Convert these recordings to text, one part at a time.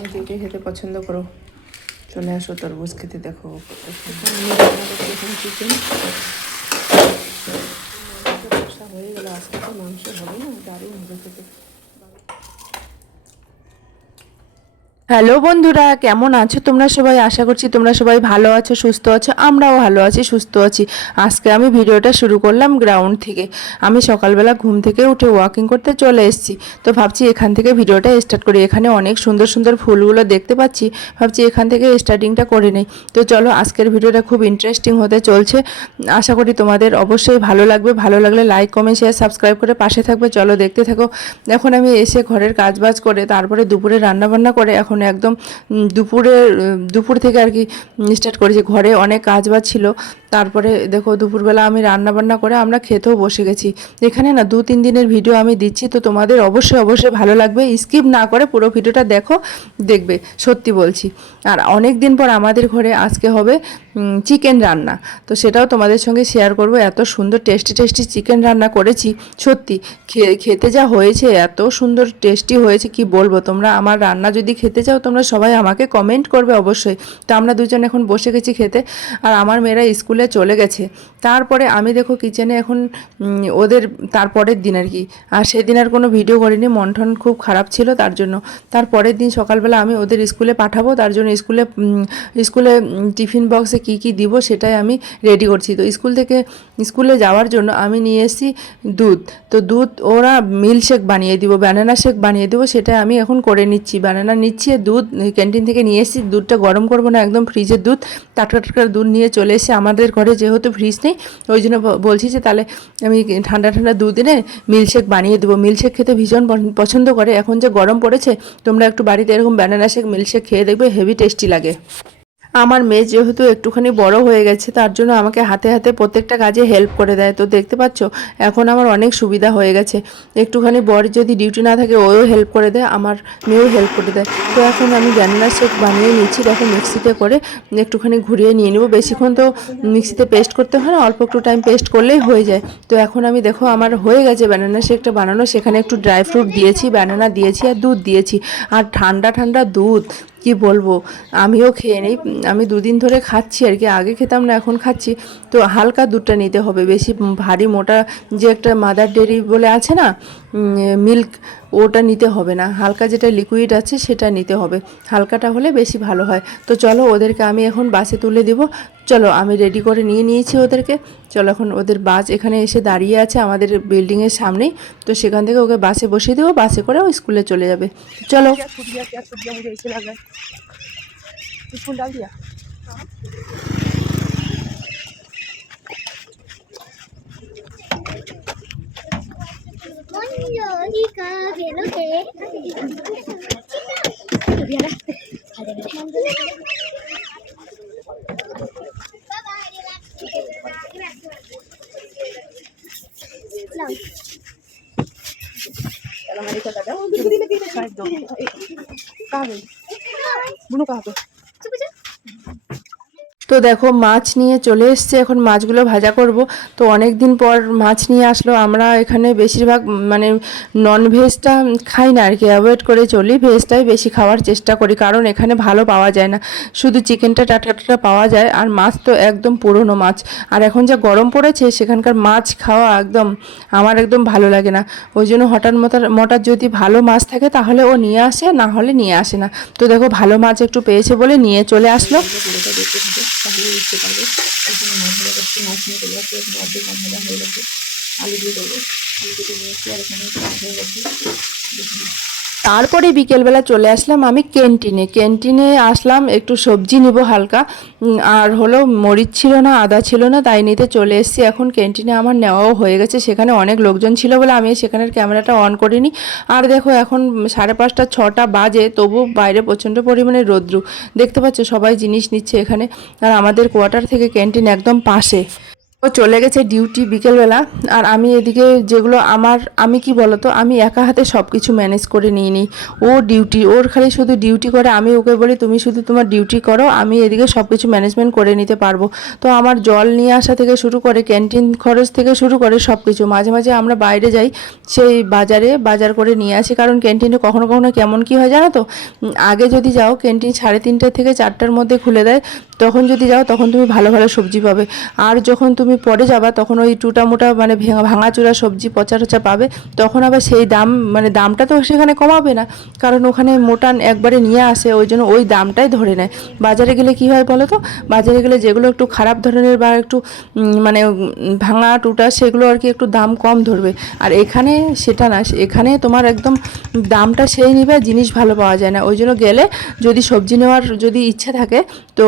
তুমি কে কে খেতে পছন্দ করো চলে আসো তরমুজ খেতে। দেখো চিকেন কষা হয়ে গেল, আজকে তো মাংস হবে না, দারুণ হবে খেতে। হ্যালো বন্ধুরা, কেমন আছো তোমরা সবাই? আশা করছি তোমরা সবাই ভালো আছো, সুস্থ আছো। আমরাও ভালো আছি, সুস্থ আছি। আজকে আমি ভিডিওটা শুরু করলাম গ্রাউন্ড থেকে। আমি সকালবেলা ঘুম থেকে উঠে ওয়াকিং করতে চলে এসেছি, তো ভাবছি এখান থেকে ভিডিওটা স্টার্ট করি। এখানে অনেক সুন্দর সুন্দর ফুলগুলো দেখতে পাচ্ছি, ভাবছি এখান থেকে স্টার্টিংটা করে নেই। তো চলো, আজকের ভিডিওটা খুব ইন্টারেস্টিং হতে চলছে। আশা করি তোমাদের অবশ্যই ভালো লাগবে। ভালো লাগলে লাইক কমেন্ট শেয়ার সাবস্ক্রাইব করে পাশে থাকবে। চলো দেখতে থাকো। এখন আমি এসে ঘরের কাজবাজ করে তারপরে দুপুরে রান্নাবান্না করে এখন একদম দুপুর থেকে আর কি স্টার্ট করেছি। ঘরে অনেক কাজবাজ ছিল, তারপরে দেখো দুপুরবেলা আমি রান্নাবান্না করে আমরা খেতেও বসে গেছি। এখানে না 2-3 দিনের ভিডিও আমি দিচ্ছি, তো তোমাদের অবশ্যই ভালো লাগবে। স্কিপ না করে পুরো ভিডিওটা দেখবে, সত্যি বলছি। আর অনেক দিন পর আমাদের ঘরে আজকে হবে চিকেন রান্না, তো সেটাও তোমাদের সঙ্গে শেয়ার করব। এত সুন্দর টেস্টি চিকেন রান্না করেছি, সত্যি খেতে যা হয়েছে এত সুন্দর টেস্টি হয়েছে কি বলবো। তোমরা আমার রান্না যদি খেতে চাও তোমরা সবাই আমাকে কমেন্ট করবে অবশ্যই। তো আমরা দুজন এখন বসে গেছি খেতে, আর আমার মেয়েরা স্কুলে চলে গেছে। তারপরে আমি দেখো কিচেনে এখন ওদের তারপরের দিন আর কি, আর সেদিন আর কোনো ভিডিও করিনি, মন টন খুব খারাপ ছিল তার জন্য। তারপরের দিন সকালবেলা আমি ওদের স্কুলে পাঠাবো, তার জন্য স্কুলে টিফিন বক্সে কি দিব সেটাই আমি রেডি করছি। তো স্কুলে যাওয়ার জন্য আমি নিয়ে এসেছি দুধ। তো দুধ ওরা মিল্কশেক বানিয়ে দিব, ব্যানানা শেক বানিয়ে দেবো, সেটা আমি এখন করে নিচ্ছি। ব্যানানা নিচ্ছি, দুধ ক্যান্টিন থেকে নিয়ে এসেছি। দুধটা গরম করবো না, একদম ফ্রিজের দুধ, টাটকা দুধ নিয়ে চলে এসেছি। আমাদের ঘরে যেহেতু ফ্রিজ নেই, ওই জন্য বলছি যে তাহলে আমি ঠান্ডা দুধ এনে মিল্কশেক বানিয়ে দেবো। মিল্কশেক খেতে ভীষণ পছন্দ করে। এখন যে গরম পড়েছে, তোমরা একটু বাড়িতে এরকম ব্যানানা শেক মিল্কশেক খেয়ে দেখবে, হেভি টেস্টি লাগে। আমার মেয়ে যেহেতু একটুখানি বড় হয়ে গেছে, তার জন্য আমাকে হাতে প্রত্যেকটা কাজে হেল্প করে দেয়। তো দেখতে পাচ্ছ এখন আমার অনেক সুবিধা হয়ে গেছে। একটুখানি বর যদি ডিউটি না থাকে, ওও হেল্প করে দেয়, আমার মেয়েও হেল্প করে দেয়। তো এখন আমি ব্যানানা শেক বানিয়ে নিচ্ছি। দেখো মিক্সিতে করে একটুখানি ঘুরিয়ে নিয়ে নেবো। বেশিক্ষণ তো মিক্সিতে পেস্ট করতে হয় না, অল্প একটু টাইম পেস্ট করলেই হয়ে যায়। তো এখন আমি দেখো আমার হয়ে গেছে ব্যানানা শেকটা বানানো। সেখানে একটু ড্রাই ফ্রুট দিয়েছি, ব্যানানা দিয়েছি আর দুধ দিয়েছি। আর ঠান্ডা দুধ, কি বলবো, আমিও খেয়ে নিই। আমি 2 দিন ধরে খাচ্ছি আর কি, আগে খেতাম না, এখন খাচ্ছি। তো হালকা দুধটা নিতে হবে, বেশি ভারী মোটা যে একটা মাদার ডেয়ারি বলে আছে না মিল্ক, ওটা নিতে হবে না। হালকা যেটা লিকুইড আছে সেটা নিতে হবে, হালকাটা হলে বেশি ভালো হয়। তো চলো ওদেরকে আমি এখন বাসে তুলে দিব। চলো আমি রেডি করে নিয়েছি ওদেরকে। চলো এখন ওদের বাস এখানে এসে দাঁড়িয়ে আছে আমাদের বিল্ডিংয়ের সামনেই, তো সেখান থেকে ওকে বাসে বসিয়ে দেবো, বাসে করে ও স্কুলে চলে যাবে। চলো स्कूल डाल दिया। তো দেখো মাছ নিয়ে চলে এসছে, এখন মাছগুলো ভাজা করব। তো অনেক দিন পর মাছ নিয়ে আসলো। আমরা এখানে বেশিরভাগ মানে ননভেজটা খাই না আর কি, অ্যাভয়েড করে চলি, ভেজটাই বেশি খাওয়ার চেষ্টা করি, কারণ এখানে ভালো পাওয়া যায় না, শুধু চিকেনটা টাটকা পাওয়া যায়। আর মাছ তো একদম পুরনো মাছ, আর এখন যা গরম পড়েছে সেখানকার মাছ খাওয়া আমার একদম ভালো লাগে না। ওই জন্য হঠাৎ মটার যদি ভালো মাছ থাকে তাহলে ও নিয়ে আসে, না হলে নিয়ে আসে না। তো দেখো ভালো মাছ একটু পেয়েছে বলে নিয়ে চলে আসলো। তাহলে বুঝতে পারবে। এখানে মাছ ভাজা করছি, মাছ নিয়ে চলে আসছে, এখানে অর্ধেক মাছ ভাজা হয়ে গেছে, আলু দিয়ে করবো, আলু কেটে নিয়ে এসছি, আর এখানে হয়ে গেছে। তারপরে বিকেলবেলা চলে আসলাম আমি ক্যান্টিনে আসলাম, একটু সবজি নিব হালকা, আর হলো মরিচ ছিল না, আদা ছিল না, তাই নিতে চলে এসেছি। এখন ক্যান্টিনে আমার নেওয়াও হয়ে গেছে, সেখানে অনেক লোকজন ছিল বলে আমি সেখানের ক্যামেরাটা অন করিনি। আর দেখো এখন 5:30 6টা বাজে, তবু বাইরে প্রচণ্ড পরিমাণে রৌদ্র, দেখতে পাচ্ছ সবাই জিনিস নিচ্ছে এখানে। আর আমাদের কোয়ার্টার থেকে ক্যান্টিন একদম পাশে। ও চলে গেছে ডিউটি বিকেলবেলা। আর আমি এদিকে যেগুলো আমি কি বলতো, আমি একা হাতে সব কিছু ম্যানেজ করে নিয়ে নিই। ও ডিউটি, ওর খালি শুধু ডিউটি করে, আমি ওকে বলি তুমি শুধু তোমার ডিউটি করো, আমি এদিকে সব কিছু ম্যানেজমেন্ট করে নিতে পারবো। তো আমার জল নিয়ে আসা থেকে শুরু করে ক্যান্টিন খরচ থেকে শুরু করে সব কিছু, মাঝে মাঝে আমরা বাইরে যাই, সেই বাজার করে নিয়ে আসি। কারণ ক্যান্টিনে কখনো কখনো কেমন কী হয় জানো তো, আগে যদি যাও ক্যান্টিন 3:30 থেকে 4টার মধ্যে খুলে দেয়, তখন যদি যাও তখন তুমি ভালো ভালো সবজি পাবে। আর যখন তুমি পরে যাবা তখন ওই টুটা মোটা মানে ভাঙাচোরা সবজি পচা টচা পাবে। তখন আবার সেই দাম, মানে দামটা তো সেখানে কমাবে না, কারণ ওখানে মোটান একবারে নিয়ে আসে, ওই জন্য ওই দামটাই ধরে নেয়। বাজারে গেলে কি হয় বলো তো, বাজারে গেলে যেগুলো একটু খারাপ ধরনের বা একটু মানে ভাঙা টুটা, সেগুলো আর কি একটু দাম কম ধরবে। আর এখানে সেটা না, এখানে তোমার একদম দামটা সেই নিবে, জিনিস ভালো পাওয়া যায় না। ওই জন্য গেলে যদি সবজি নেওয়ার যদি ইচ্ছা থাকে, তো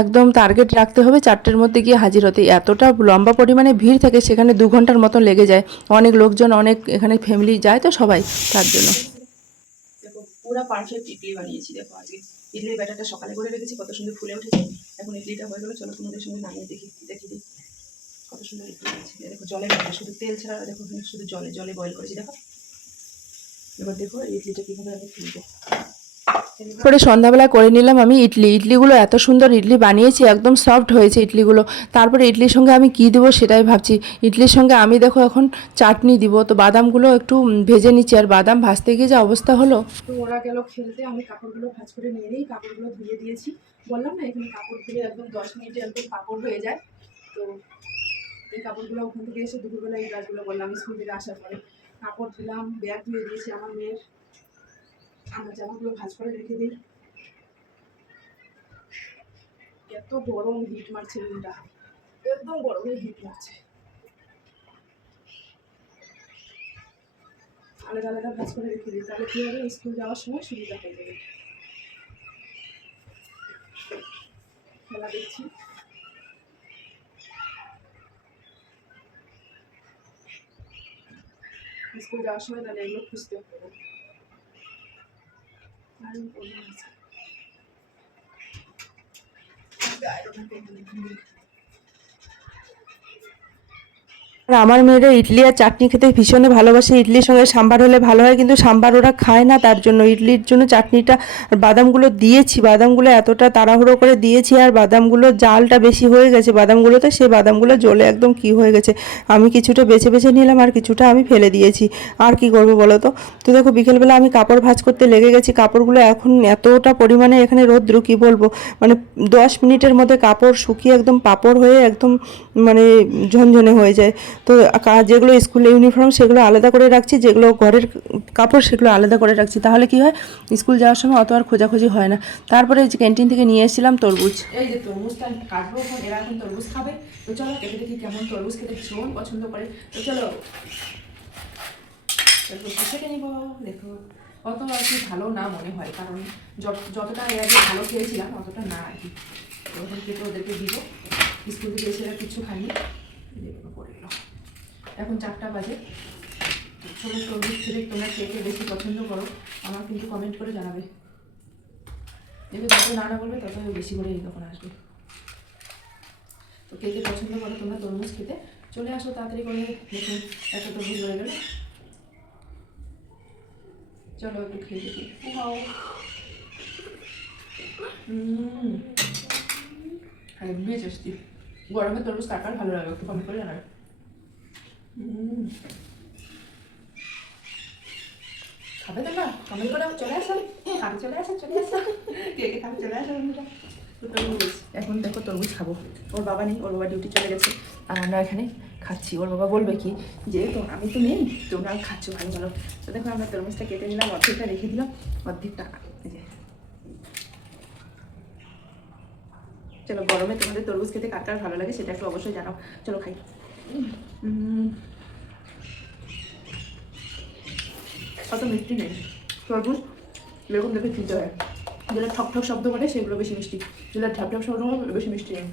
একদম টার্গেট রাখতে হবে 4টের মধ্যে গিয়ে হাজির হতে। এতটা লম্বা পরিমাণে ভিড় থাকে সেখানে 2 ঘন্টার মতন লেগে যায়। অনেক লোকজন, অনেক এখানে ফ্যামিলি যায় তো সবাই, তার জন্য। দেখো পুরো পারফেক্ট ইডলি বানিয়েছি। দেখো আজকে ইডলির ব্যাটারটা সকালে করে রেখেছি, কত সুন্দর ফুলে উঠেছে। এখন ইডলিটা হয়ে গেলো, চলো তোমাদের সঙ্গে নামিয়ে দেখিয়ে দিই কত সুন্দর ইডলি হয়েছে। দেখো জলে ব্যাটার, শুধু তেল ছাড়া, দেখো শুধু জলে বয়েল করেছি। দেখো এবার দেখো ইডলিটা কীভাবে আমি ফুলবো। পরে সন্ধ্যাবেলা করে নিলাম আমি ইডলিগুলো এত সুন্দর ইডলি বানিয়েছি, একদম সফট হয়েছে ইডলিগুলো। তারপরে ইডলির সঙ্গে আমি কি দেবো সেটাই ভাবছি। ইডলির সঙ্গে আমি দেখো এখন চাটনি দিব, তো বাদামগুলো একটু ভেজে নিচ্ছি। আর বাদাম ভাজতে গিয়ে যা অবস্থা হলো। তো ওরা গেল খেলতে, আমি কাপড়গুলো ভাজ করে নিয়ে নিই। কাপড়গুলো ধুয়ে দিয়েছি, বললাম না এখানে কাপড় ধুয়ে একদম 10 মিনিটে একদম কাপড় হয়ে যায়। তো এই কাপড়গুলো ওখান থেকে এসে দুপুরবেলা এই কাজগুলো করলাম স্কুল থেকে আসার পরে। কাপড় ধুলাম, ব্যাগ ধুয়ে দিয়েছি আমার মেয়ের, আমার জামাগুলো ভাজ করে রেখে দিই। এত গরম হিট মারছে রুমটা, একদম গরমে হিট মারছে। আলাদা আলাদা ভাজ করে রেখে দিই, তাহলে কি হবে, স্কুল যাওয়ার সময় সুবিধা হয়ে যাবে। খেলা দেখছি। স্কুল যাওয়ার সময় তাহলে এগুলো খুঁজতে হবে। আর আর আমার মেয়েরা ইডলি আর চাটনি খেতে ভীষণ ভালোবাসে। ইডলির সঙ্গে সাম্বার হলে ভালো হয়, কিন্তু সাম্বার ওরা খায় না, তার জন্য ইডলির জন্য চাটনিটা। বাদামগুলো দিয়েছি, বাদামগুলো এতটা তাড়াহুড়ো করে দিয়েছি, আর বাদামগুলো জালটা বেশি হয়ে গেছে বাদামগুলোতে, সেই বাদামগুলো জ্বলে একদম কি হয়ে গেছে। আমি কিছুটা বেছে বেছে নিলাম আর কিছুটা আমি ফেলে দিয়েছি। আর কি করবো বলো তো। তো দেখো বিকেলবেলা আমি কাপড় ভাঁজ করতে লেগে গেছি। কাপড়গুলো এখন এতটা পরিমাণে এখানে রৌদ্র কি বলবো, মানে 10 মিনিটের মধ্যে কাপড় শুকিয়ে একদম পাপড় হয়ে একদম মানে ঝনঝনে হয়ে যায়। তো যেগুলো স্কুলে ইউনিফর্ম সেগুলো আলাদা করে রাখছি, যেগুলো ঘরের কাপড় সেগুলো আলাদা করে রাখছি। তাহলে কি হয়, স্কুল যাওয়ার সময় অত আর খোঁজাখুঁজি হয় না। তারপরে যে ক্যান্টিন থেকে নিয়ে এসেছিলাম তরমুজ, এই যে তরমুজটা কাটবো, এরা এখন তরমুজ খাবে। তো চলো কেটে দেখি, কেমন তরমুজ খেতে ভীষণ পছন্দ করে। তো চলো তরমুজটা কেটে নিব। দেখো অত আর কি ভালো না মনে হয়, কারণ যতটা এর আগে ভালো খেয়েছিলাম অতটা না আর কি। ওখান কেটে ওদেরকে দিব, স্কুল থেকে এসে কিছু খাইনি, এগুলো করে গেল। এখন 4টা বাজে। ছোটো তরমুজ খেলে তোমরা কে কে বেশি পছন্দ করো আমার কিন্তু কমেন্ট করে জানাবে। দেখবে যত না বলবে তত বেশি করে তখন আসবে। তো কে কে পছন্দ করো তোমরা তরমুজ খেতে, চলে আসো তাড়াতাড়ি করে। দেখুন একটা তরমুজ হয়ে গেল, চলো একটু খেয়ে দেখি। Heavy tasty. গরমে তরমুজ কাটার ভালো লাগে, একটু কমেন্ট করে জানাবে। খাবে তোমরা, কমেন্ট করে চলে আসো, খাবে চলে আসো, কে কে খাবে চলে আসো বন্ধুরা। তরমুজ এখন দেখো তরমুজ খাবো। ওর বাবা নেই, ওর বাবা ডিউটি চলে গেছে, আর আমরা এখানে খাচ্ছি। ওর বাবা বলবে কি যে তো আমি তো নেই, তোমরা খাচ্ছ ভালো ভালো। তো দেখো আমরা তরমুজটা কেটে নিলাম, অর্ধেকটা রেখে দিলাম, অর্ধেকটা এই যে। চলো গরমে তোমাদের তরমুজ খেতে কার কার ভালো লাগে সেটা একটু অবশ্যই জানাও। চলো খাই। অত মিষ্টি নেই তরমুজ, এরকম দেখে চিনতে হয়। যেটা ঠক ঠক শব্দ করে সেগুলো বেশি মিষ্টি, যেটা ঢ্যাপ ঢ্যাপ শব্দ করে বেশি মিষ্টি নেই।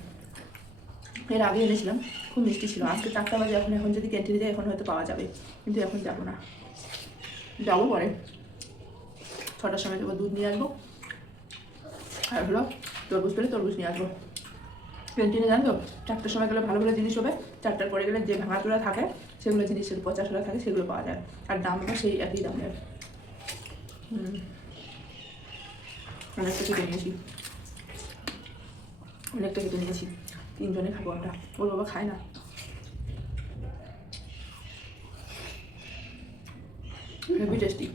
এর আগে এনেছিলাম, খুব মিষ্টি ছিল। আজকে 4টা বাজে, এখন যদি ক্যান্টিনে যাই এখন হয়তো পাওয়া যাবে, কিন্তু এখন যাবো না, যাবো পরে 6টার সময় যাবো। দুধ নিয়ে আসবো, আর হলো তরমুজ পেলে তরমুজ নিয়ে আসবো। ক্যান্টিনে জানো তো 4টার সময় গেলে ভালো ভালো জিনিস হবে, 4টার পরে গেলে যে ভাঙাচোরা থাকে সেগুলো জিনিসের পচাশোরা থাকে সেগুলো পাওয়া যায়, আর দামটা সেই একই দামের। অনেকটা কেটে নিয়েছি, অনেকটা কেটে নিয়েছি, 3 জনে খাবো আমরা, ওর বাবা খায় না। Heavy tasty.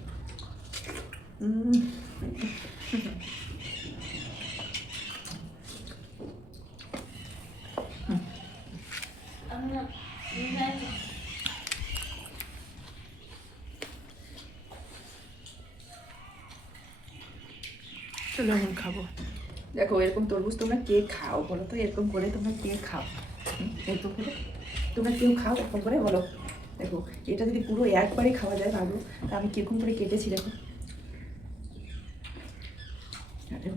চলো এখন খাবো। দেখো এরকম তরমুজ তোমরা কে খাও বলো তো, এরকম করে তোমরা কে খাও? এরকম করে তোমরা কেউ খাও এরকম করে বলো? দেখো এটা যদি পুরো একবারে খাওয়া যায় ভালো, তা আমি কিরকম করে কেটেছি দেখো,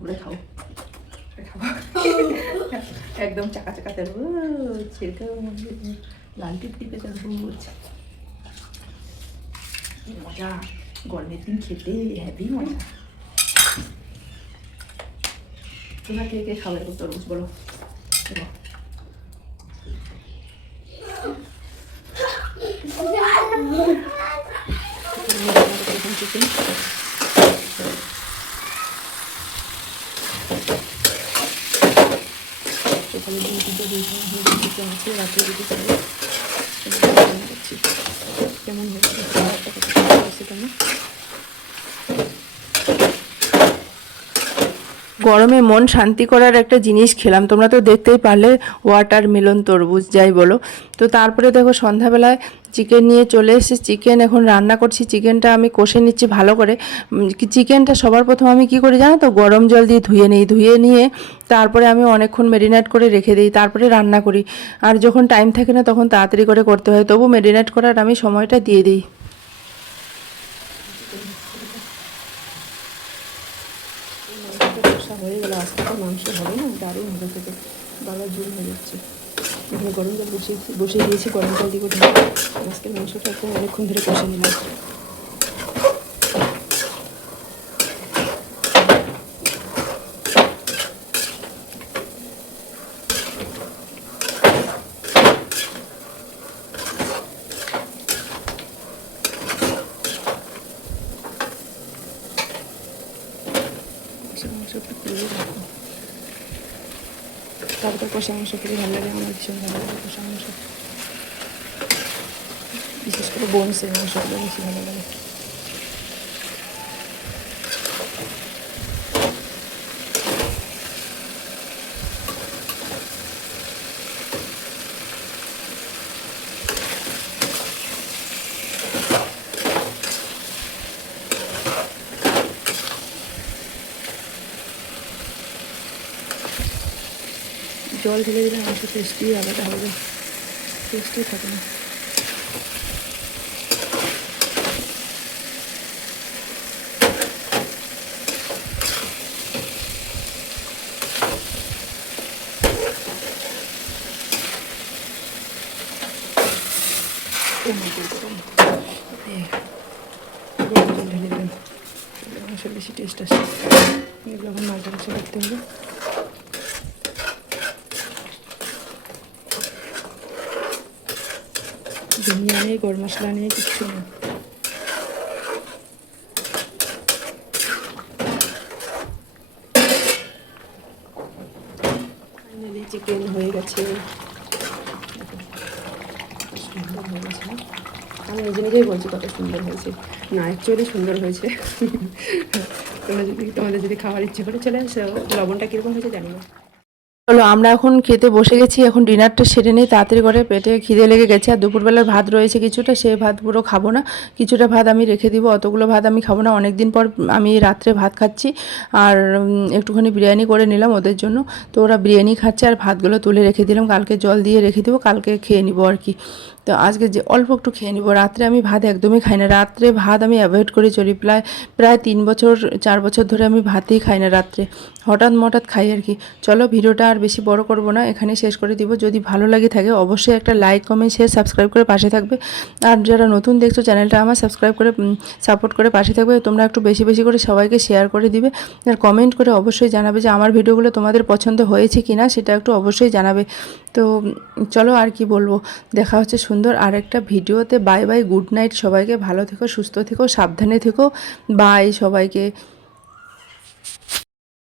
করে খাও খাবো একদম চাকা চাকা তরমুজ, সেরকম লাল টিপটিপে তরমুজ, মজা, গরমের দিন খেতে হেভি মজা। তোমরা কে কে খাবে এরকম তরমুজ বলো? চিকেন সকালে আছে, রাত্রে দিতে চাই কেমন হচ্ছে কেমন। গরমে মন শান্তি করার একটা জিনিস খেলাম, তোমরা তো দেখতেই পারলে, ওয়াটারমেলন তরমুজ যাই বলো। তো তারপরে দেখো সন্ধ্যাবেলায় চিকেন নিয়ে চলে এসেছি, চিকেন এখন রান্না করছি। চিকেনটা আমি কষে নিচ্ছি ভালো করে। চিকেনটা সবার প্রথম আমি কি করি জানো তো, গরম জল দিয়ে ধুয়ে নিই, ধুয়ে নিয়ে তারপরে আমি অনেকক্ষণ ম্যারিনেট করে রেখে দিই, তারপরে রান্না করি। আর যখন টাইম থাকে না তখন তাড়াতাড়ি করে করতে হয়, তবু ম্যারিনেট করার আমি সময়টা দিয়ে দিই। হয়ে গেল, আজকে তো মাংস হবে না, দারুণ হবে খেতে, বাবার জল হয়ে যাচ্ছে। এখানে গরম জল বসিয়ে দিয়েছি, গরম জল দিয়ে করে আজকের মাংসটা একদম অনেকক্ষণ ধরে কষে নিলাম। মাংসটা পুড়িয়ে রাখবো, তারপর কষা মাংস খেতে ভালো লাগে, আমার ভীষণ ভালো লাগে কষা মাংস, বিশেষ করে বোনসের মাংসগুলো বেশি ভালো লাগে। জল ঢেলে দিলে মাংস টেস্টি আলাদা হবে, টেস্টি থাকে না। ঢেলে দেবেন, মাংসের বেশি টেস্ট আসে। এগুলো এখন মাছ মাংস করতে হবে। ধনিয়া নেই, গরম মশলা নেই, কিচ্ছু নেই। ফাইনালি চিকেন হয়ে গেছে, সুন্দর হয়ে গেছে। আমি নিজে নিজেই বলছি কত সুন্দর হয়েছে, না অ্যাকচুয়ালি সুন্দর হয়েছে। তোমাদের যদি খাওয়ার ইচ্ছে করে চলে আসো, লবণটা কীরকম হয়েছে জানি না। চলো আমরা এখন খেতে বসে গেছি, এখন ডিনারটা সেরে নিই তাড়াতাড়ি করে, পেটে খিদে লেগে গেছে। আর দুপুরবেলার ভাত রয়েছে কিছুটা, সেই ভাত পুরো খাবো না, কিছুটা ভাত আমি রেখে দিব, অতগুলো ভাত আমি খাবো না। অনেক দিন পর আমি রাত্রে ভাত খাচ্ছি, আর একটুখানি বিরিয়ানি করে নিলাম ওদের জন্য, তো ওরা বিরিয়ানি খাচ্ছে, আর ভাতগুলো তুলে রেখে দিলাম, কালকে জল দিয়ে রেখে দেবো, কালকে খেয়ে নিবো আর কি। তো আজকে যে অল্প একটু খেয়ে নিবো, রাত্রে আমি ভাত একদমই খাই না, রাত্রে ভাত আমি অ্যাভয়েড করে চলি, প্রায় 3 বছর 4 বছর ধরে আমি ভাতই খাই না রাত্রে, হঠাৎ খাই আর কি। চলো ভিডিওটা আর আর বেশি বড় করব না, এখানে শেষ করে দিব। যদি ভালো লাগে থাকে অবশ্যই একটা লাইক কমেন্ট শেয়ার সাবস্ক্রাইব করে পাশে থাকবে। আর যারা নতুন দেখছো চ্যানেলটা আমার সাবস্ক্রাইব করে সাপোর্ট করে পাশে থাকবে। তোমরা একটু বেশি বেশি করে সবাইকে শেয়ার করে দিবে আর কমেন্ট করে অবশ্যই জানাবে যে আমার ভিডিওগুলো তোমাদের পছন্দ হয়েছে কি না, সেটা একটু অবশ্যই জানাবে। তো চলো আর কি বলবো, দেখা হচ্ছে সুন্দর আর একটা ভিডিওতে। বাই বাই, গুড নাইট সবাইকে, ভালো থেকো, সুস্থ থেকো, সাবধানে থেকো, বাই সবাইকে।